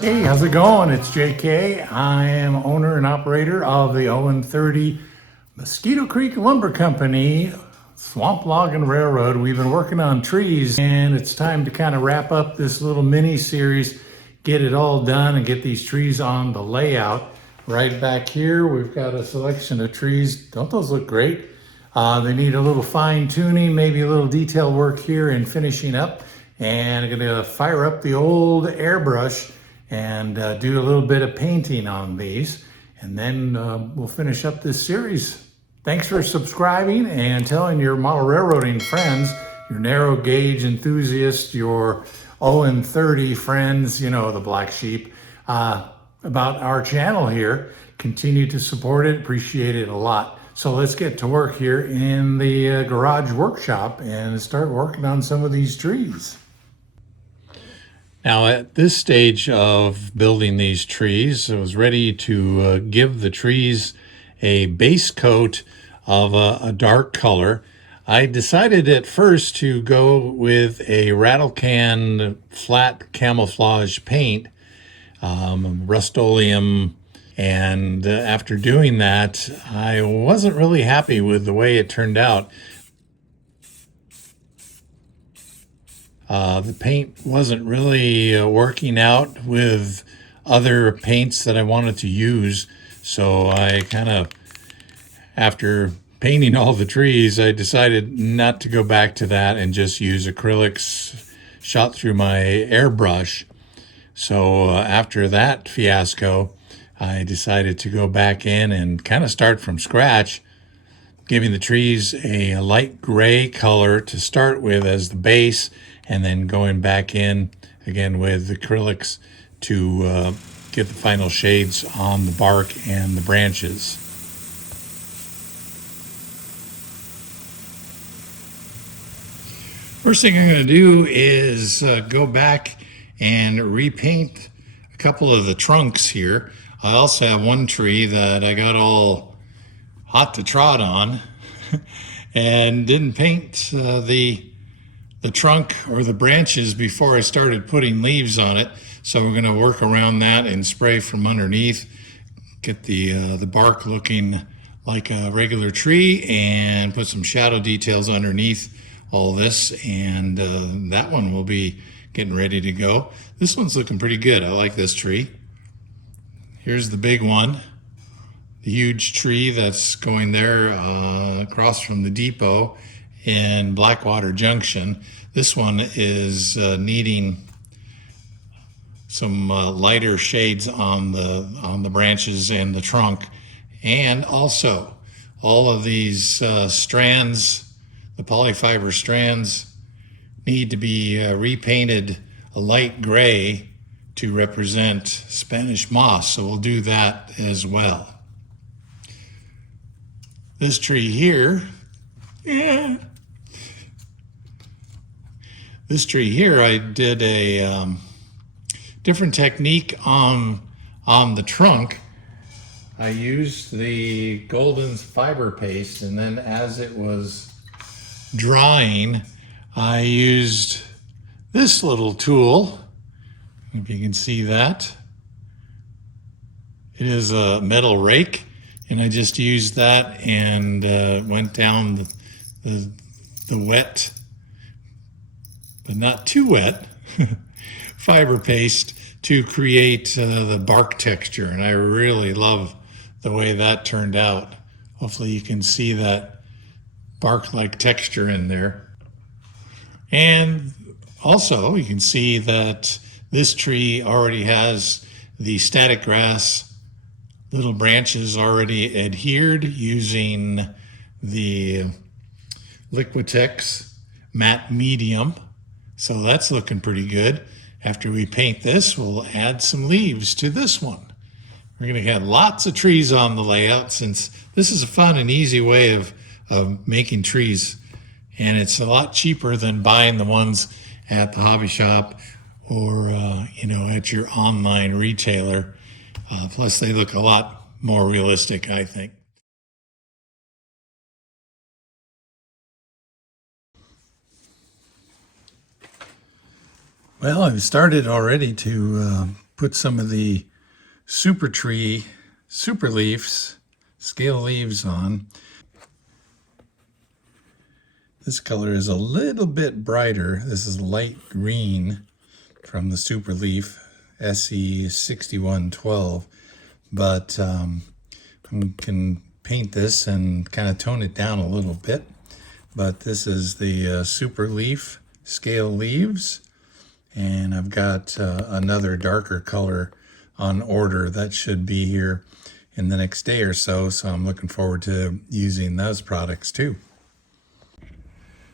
Hey, how's it going? It's JK. I am owner and operator of the On30 Mosquito Creek Lumber Company, Swamp Log and Railroad. We've been working on trees and it's time to kind of wrap up this little mini series, get it all done and get these trees on the layout. Right back here, we've got a selection of trees. Don't those look great? They need a little fine tuning, maybe a little detail work here and finishing up. And I'm gonna fire up the old airbrush and do a little bit of painting on these. And then we'll finish up this series. Thanks for subscribing and telling your model railroading friends, your narrow gauge enthusiasts, your On30 friends, you know, the black sheep, about our channel here. Continue to support it, appreciate it a lot. So let's get to work here in the garage workshop and start working on some of these trees. Now at this stage of building these trees, I was ready to give the trees a base coat of a dark color. I decided at first to go with a rattle can flat camouflage paint, Rust-Oleum, and after doing that, I wasn't really happy with the way it turned out. The paint wasn't really working out with other paints that I wanted to use, so I kind of, after painting all the trees, I decided not to go back to that and just use acrylics shot through my airbrush. So after that fiasco, I decided to go back in and kind of start from scratch, giving the trees a light gray color to start with as the base, and then going back in again with acrylics to get the final shades on the bark and the branches. First thing I'm going to do is go back and repaint a couple of the trunks here. I also have one tree that I got all hot to trot on and didn't paint the trunk or the branches before I started putting leaves on it. So we're going to work around that and spray from underneath, get the bark looking like a regular tree, and put some shadow details underneath all this, and that one will be getting ready to go. This one's looking pretty good. I like this tree. Here's the big one, the huge tree that's going there across from the depot in Blackwater Junction. This one is needing some lighter shades on the branches and the trunk, and also all of these strands, the polyfiber strands, need to be repainted a light gray to represent Spanish moss, so we'll do that as well. This tree here, this tree here, I did a different technique on the trunk. I used the golden fiber paste, and then as it was drying, I used this little tool. If you can see that, it is a metal rake, and I just used that and went down the wet, but not too wet, fiber paste to create the bark texture, and I really love the way that turned out. Hopefully you can see that bark-like texture in there. And also you can see that this tree already has the static grass little branches already adhered using the Liquitex matte medium. So that's looking pretty good. After we paint this, we'll add some leaves to this one. We're going to have lots of trees on the layout, since this is a fun and easy way of making trees. And it's a lot cheaper than buying the ones at the hobby shop or at your online retailer. Plus they look a lot more realistic, I think. Well, I've started already to put some of the super tree, super leaves, scale leaves on. This color is a little bit brighter. This is light green from the super leaf SE6112, but I can paint this and kind of tone it down a little bit. But this is the super leaf scale leaves, and I've got another darker color on order that should be here in the next day or so, so I'm looking forward to using those products too.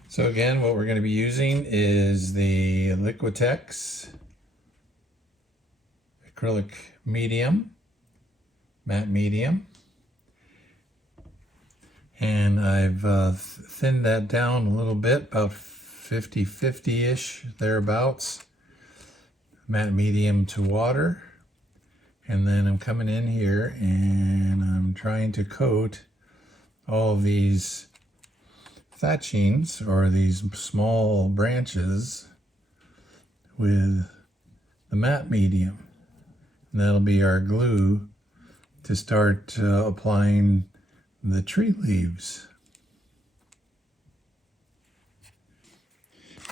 So again, what we're going to be using is the Liquitex acrylic medium, matte medium, and I've thinned that down a little bit, about 50-50-ish, thereabouts, matte medium to water. And then I'm coming in here and I'm trying to coat all of these thatchings, or these small branches, with the matte medium. And that'll be our glue to start applying the tree leaves.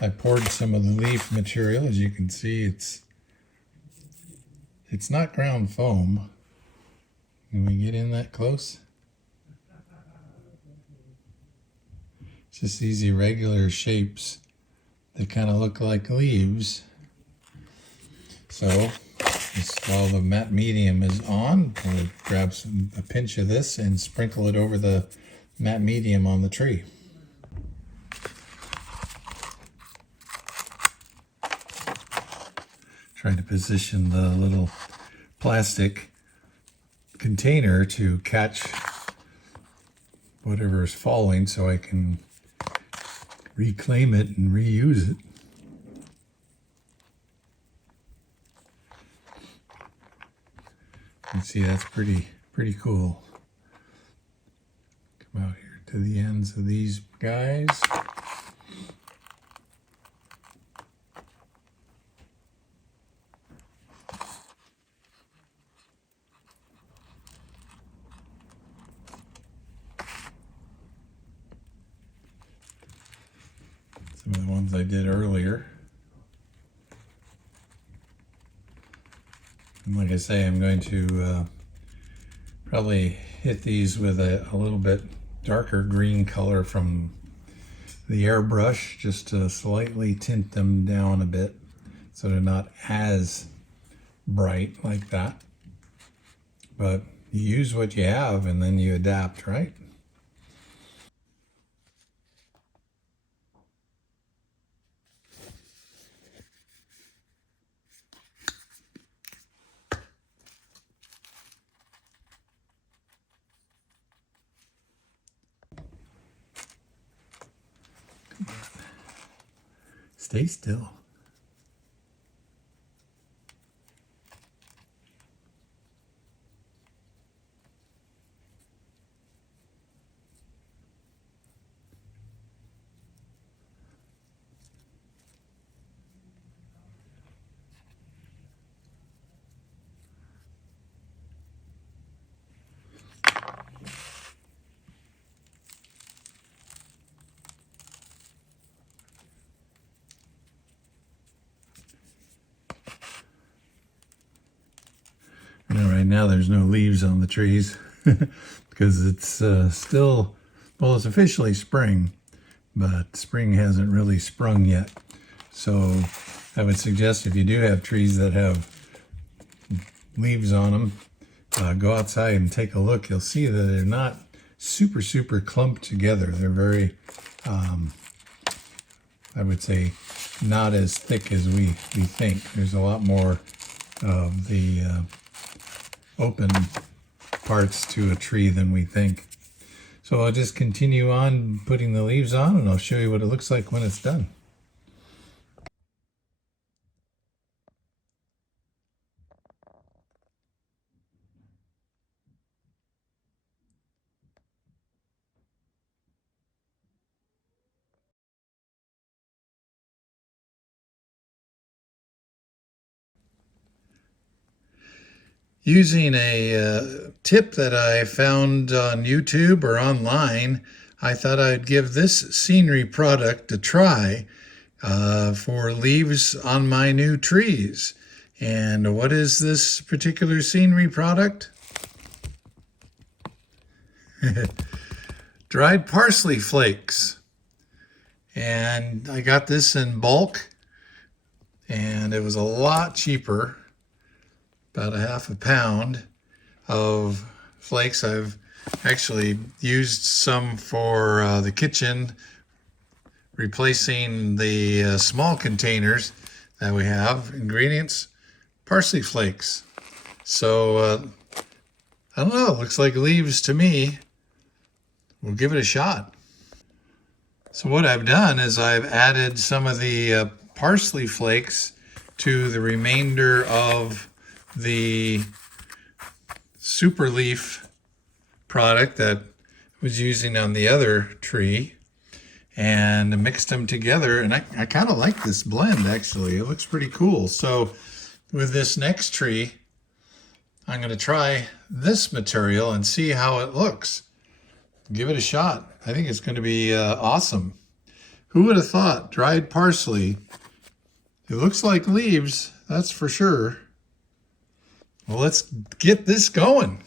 I poured some of the leaf material. As you can see, it's not ground foam. Can we get in that close? It's just these irregular shapes that kind of look like leaves. So just while the matte medium is on, we'll grab a pinch of this and sprinkle it over the matte medium on the tree. Trying to position the little plastic container to catch whatever is falling so I can reclaim it and reuse it. You can see that's pretty cool. Come out here to the ends of these guys. Some of the ones I did earlier. And like I say, I'm going to probably hit these with a little bit darker green color from the airbrush, just to slightly tint them down a bit so they're not as bright like that. But you use what you have and then you adapt, right? Stay still. And right now there's no leaves on the trees because it's still, well, it's officially spring, but spring hasn't really sprung yet. So I would suggest, if you do have trees that have leaves on them, go outside and take a look. You'll see that they're not super clumped together. They're very, I would say, not as thick as we think. There's a lot more of the open parts to a tree than we think. So I'll just continue on putting the leaves on, and I'll show you what it looks like when it's done. Using a tip that I found on YouTube or online, I thought I'd give this scenery product a try for leaves on my new trees. And what is this particular scenery product? Dried parsley flakes. And I got this in bulk, and it was a lot cheaper, about a half a pound of flakes. I've actually used some for the kitchen, replacing the small containers that we have. Ingredients: parsley flakes. So I don't know, it looks like leaves to me. We'll give it a shot. So what I've done is I've added some of the parsley flakes to the remainder of the super leaf product that I was using on the other tree, and mixed them together. And I kind of like this blend, actually. It looks pretty cool. So with this next tree, I'm going to try this material and see how it looks. Give it a shot. I think it's going to be awesome. Who would have thought? Dried parsley. It looks like leaves, that's for sure. Well, let's get this going.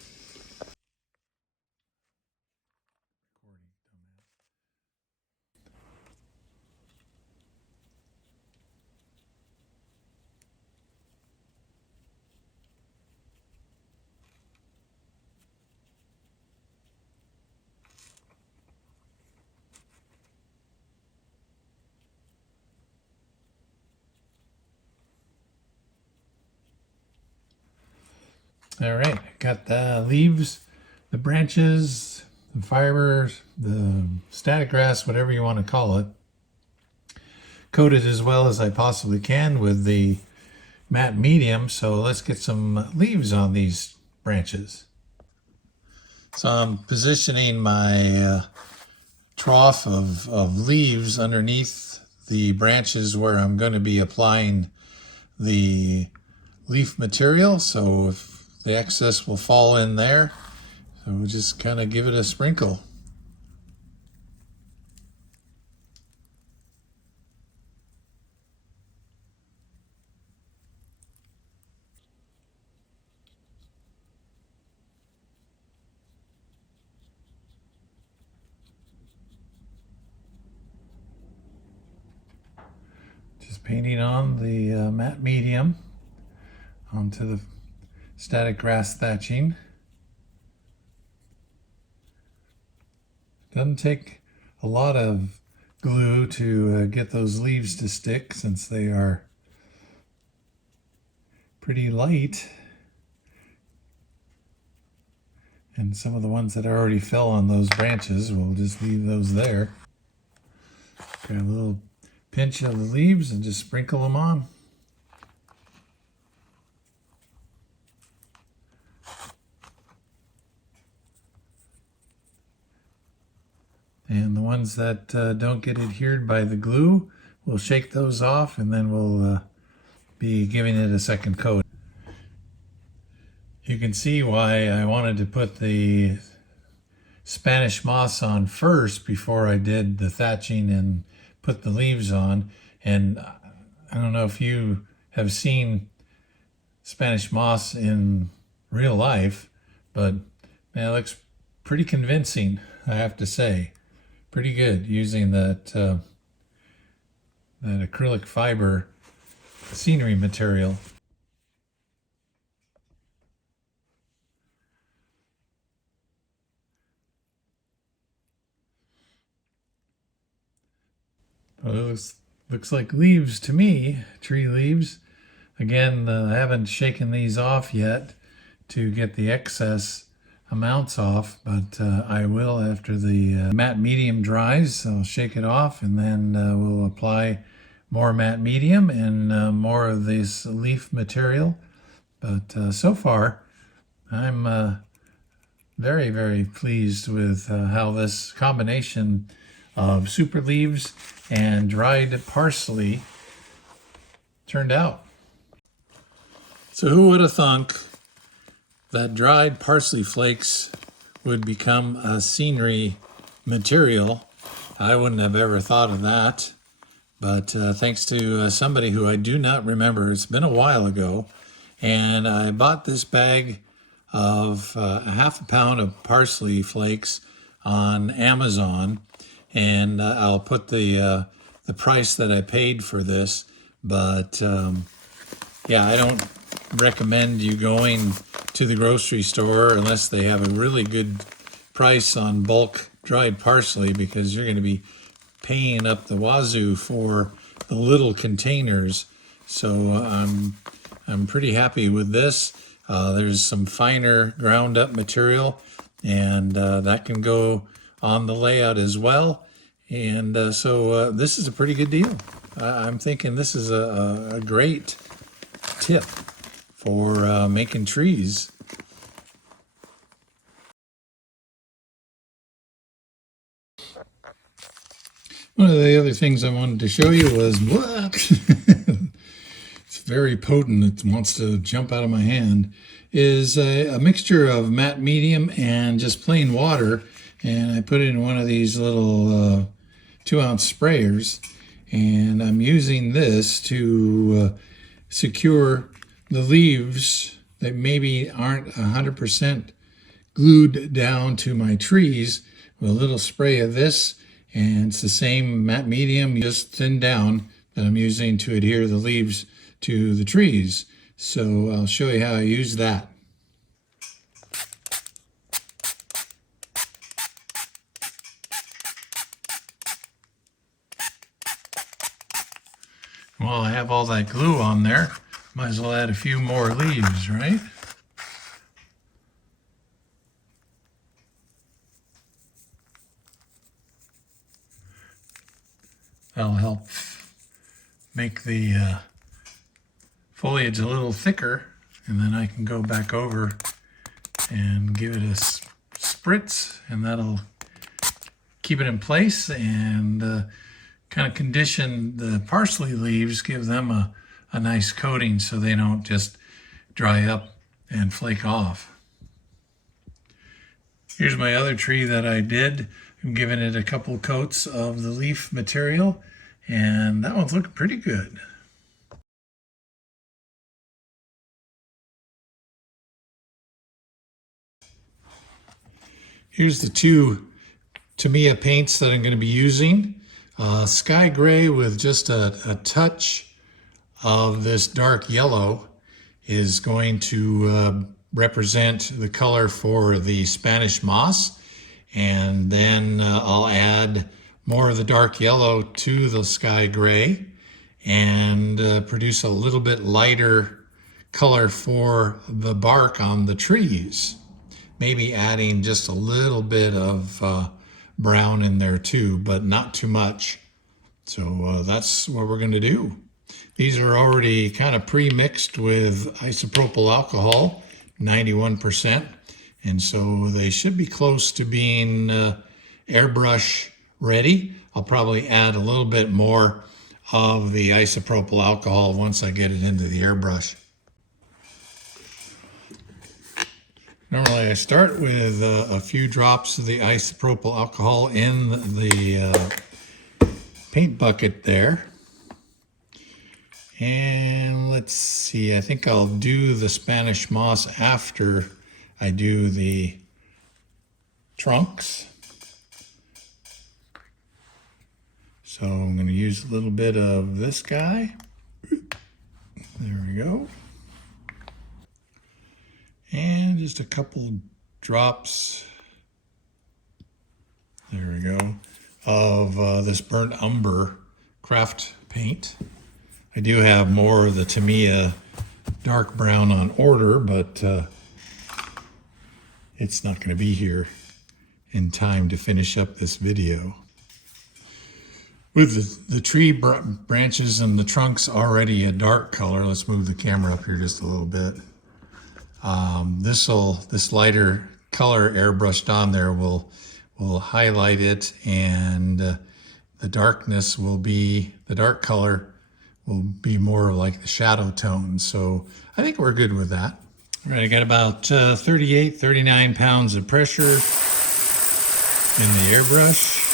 All right, got the leaves, the branches, the fibers, the static grass, whatever you want to call it, coated as well as I possibly can with the matte medium. So let's get some leaves on these branches. So I'm positioning my trough of leaves underneath the branches where I'm going to be applying the leaf material. So if the excess will fall in there, so we'll just kind of give it a sprinkle. Just painting on the matte medium onto the static grass thatching. Doesn't take a lot of glue to get those leaves to stick, since they are pretty light. And some of the ones that already fell on those branches, we'll just leave those there. Grab a little pinch of the leaves and just sprinkle them on. And the ones that don't get adhered by the glue, we'll shake those off, and then we'll be giving it a second coat. You can see why I wanted to put the Spanish moss on first before I did the thatching and put the leaves on. And I don't know if you have seen Spanish moss in real life, but man, it looks pretty convincing, I have to say. Pretty good using that acrylic fiber scenery material. Well, it looks like leaves to me, tree leaves. Again, I haven't shaken these off yet to get the excess amounts off, but I will after the matte medium dries. I'll shake it off, and then we'll apply more matte medium and more of this leaf material. But so far, I'm very, very pleased with how this combination of super leaves and dried parsley turned out. So who would have thunk that dried parsley flakes would become a scenery material. I wouldn't have ever thought of that, but thanks to somebody who I do not remember, it's been a while ago, and I bought this bag of a half a pound of parsley flakes on Amazon, and I'll put the price that I paid for this, but yeah, I don't recommend you going to the grocery store unless they have a really good price on bulk dried parsley, because you're going to be paying up the wazoo for the little containers. So I'm pretty happy with this. There's some finer ground up material, and that can go on the layout as well. And so this is a pretty good deal. I'm thinking this is a great tip for making trees. One of the other things I wanted to show you was, it's very potent, it wants to jump out of my hand, is a mixture of matte medium and just plain water. And I put it in one of these little 2-ounce sprayers, and I'm using this to secure the leaves that maybe aren't 100% glued down to my trees with a little spray of this. And it's the same matte medium, just thinned down, that I'm using to adhere the leaves to the trees. So I'll show you how I use that. Well, I have all that glue on there. Might as well add a few more leaves, right? That'll help make the foliage a little thicker, and then I can go back over and give it a spritz, and that'll keep it in place and kind of condition the parsley leaves, give them a nice coating so they don't just dry up and flake off. Here's my other tree that I did. I'm giving it a couple coats of the leaf material, and that one's looking pretty good. Here's the two Tamiya paints that I'm going to be using. Sky gray with just a touch of this dark yellow is going to represent the color for the Spanish moss. And then I'll add more of the dark yellow to the sky gray and produce a little bit lighter color for the bark on the trees. Maybe adding just a little bit of brown in there too, but not too much. So that's what we're going to do. These are already kind of pre-mixed with isopropyl alcohol, 91%. And so they should be close to being airbrush ready. I'll probably add a little bit more of the isopropyl alcohol once I get it into the airbrush. Normally I start with a few drops of the isopropyl alcohol in the paint bucket there. And let's see, I think I'll do the Spanish moss after I do the trunks. So I'm going to use a little bit of this guy. There we go. And just a couple drops, there we go, of this burnt umber craft paint. I do have more of the Tamiya dark brown on order, but it's not going to be here in time to finish up this video. With the tree branches and the trunks already a dark color, let's move the camera up here just a little bit. This lighter color airbrushed on there will highlight it, and the darkness will be, the dark color will be more like the shadow tone. So I think we're good with that. All right, I got about 38, 39 pounds of pressure in the airbrush.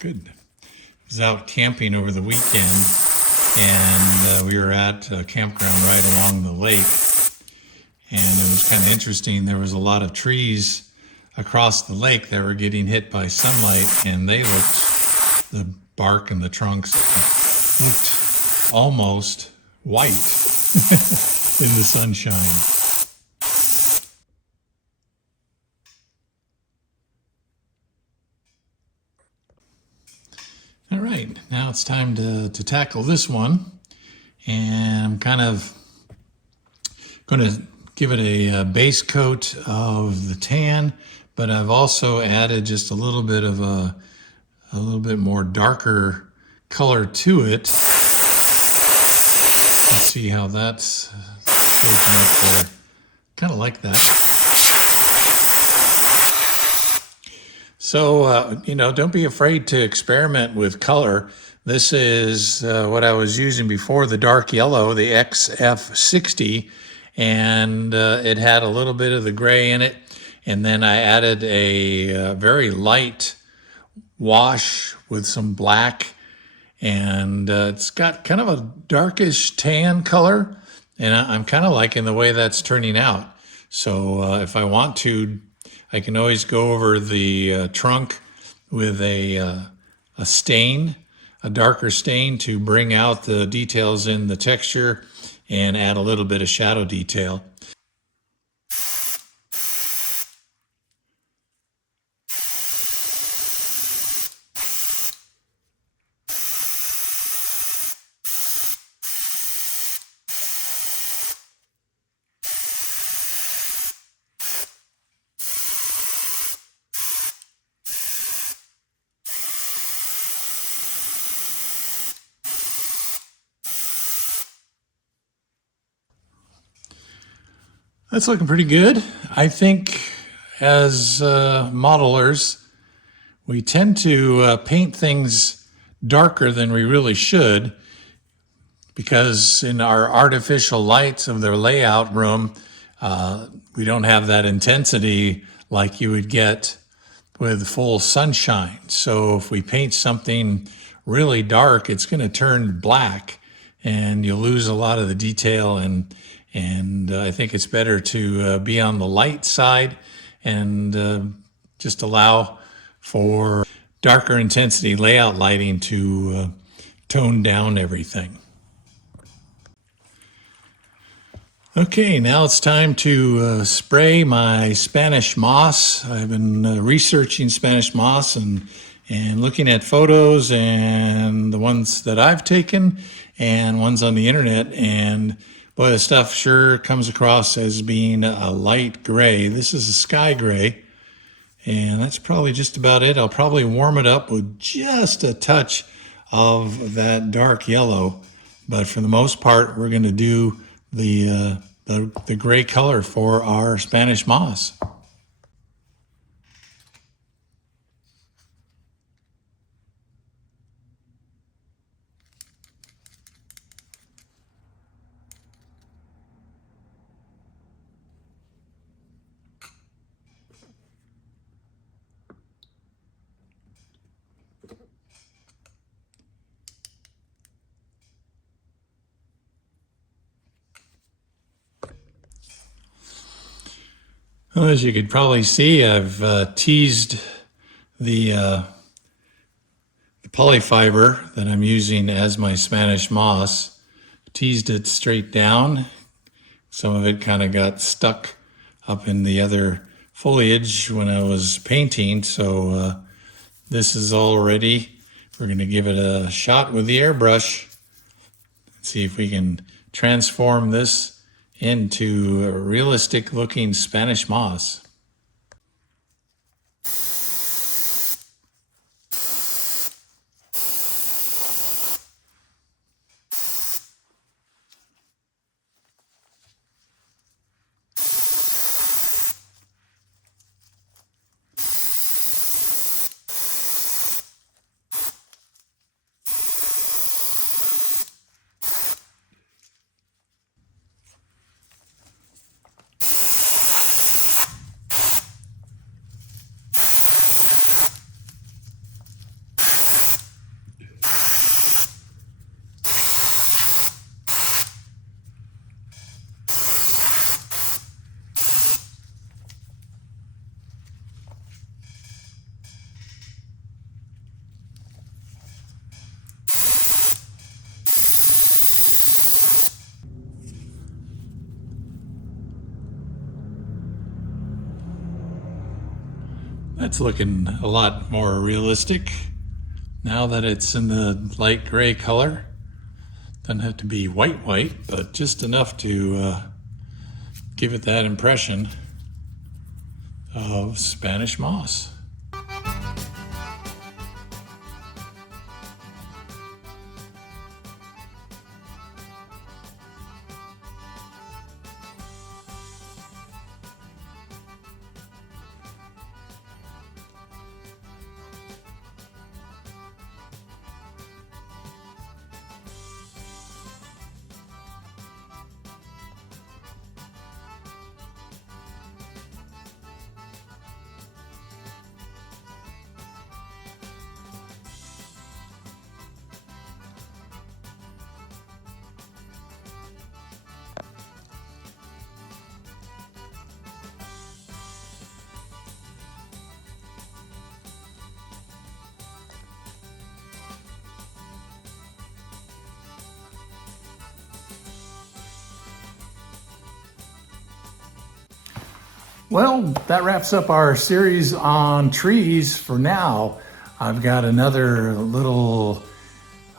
Good. I was out camping over the weekend, and we were at a campground right along the lake, and it was kind of interesting. There was a lot of trees across the lake that were getting hit by sunlight, and the bark and the trunks looked almost white in the sunshine. All right, now it's time to tackle this one. And I'm kind of going to give it a base coat of the tan, but I've also added just a little bit of a little bit more darker color to it. Let's see how that's shaping up there. Kind of like that. So, don't be afraid to experiment with color. This is what I was using before, the dark yellow, the XF60, and it had a little bit of the gray in it. And then I added a very light wash with some black, and it's got kind of a darkish tan color, and I'm kind of liking the way that's turning out. So if I want to, I can always go over the trunk with a stain, a darker stain, to bring out the details in the texture and add a little bit of shadow detail. That's looking pretty good. I think as modelers, we tend to paint things darker than we really should, because in our artificial lights of their layout room, we don't have that intensity like you would get with full sunshine. So if we paint something really dark, it's going to turn black and you'll lose a lot of the detail. And I think it's better to be on the light side and just allow for darker intensity layout lighting to tone down everything. Okay, now it's time to spray my Spanish moss. I've been researching Spanish moss and looking at photos and the ones that I've taken and ones on the internet, and boy, the stuff sure comes across as being a light gray. This is a sky gray, and that's probably just about it. I'll probably warm it up with just a touch of that dark yellow, but for the most part, we're going to do the gray color for our Spanish moss. Well, as you could probably see, I've teased the polyfiber that I'm using as my Spanish moss, teased it straight down. Some of it kind of got stuck up in the other foliage when I was painting, so this is all ready. We're going to give it a shot with the airbrush, see if we can transform this into a realistic looking Spanish moss. That's looking a lot more realistic now that it's in the light gray color. Doesn't have to be white, but just enough to give it that impression of Spanish moss. Well, that wraps up our series on trees for now. I've got another little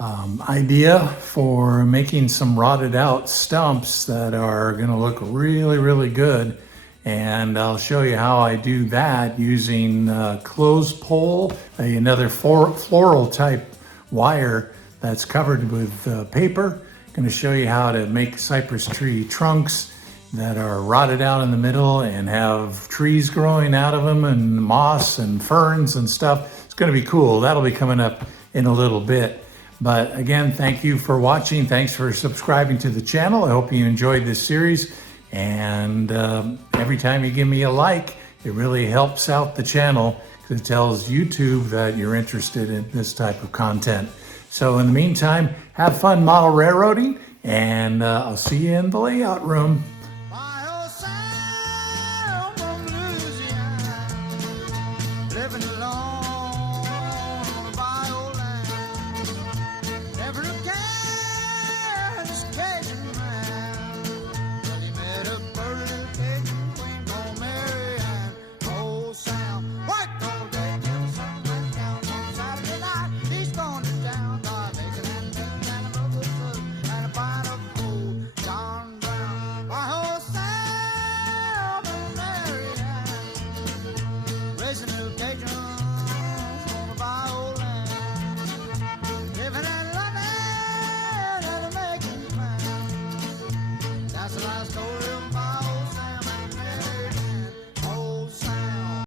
idea for making some rotted out stumps that are going to look really, really good. And I'll show you how I do that using clothes pole, another floral type wire that's covered with paper. Going to show you how to make cypress tree trunks that are rotted out in the middle and have trees growing out of them and moss and ferns and stuff. It's going to be cool. That'll be coming up in a little bit. But again, thank you for watching. Thanks for subscribing to the channel. I hope you enjoyed this series. And every time you give me a like, it really helps out the channel because it tells YouTube that you're interested in this type of content. So in the meantime, have fun model railroading, and I'll see you in the layout room.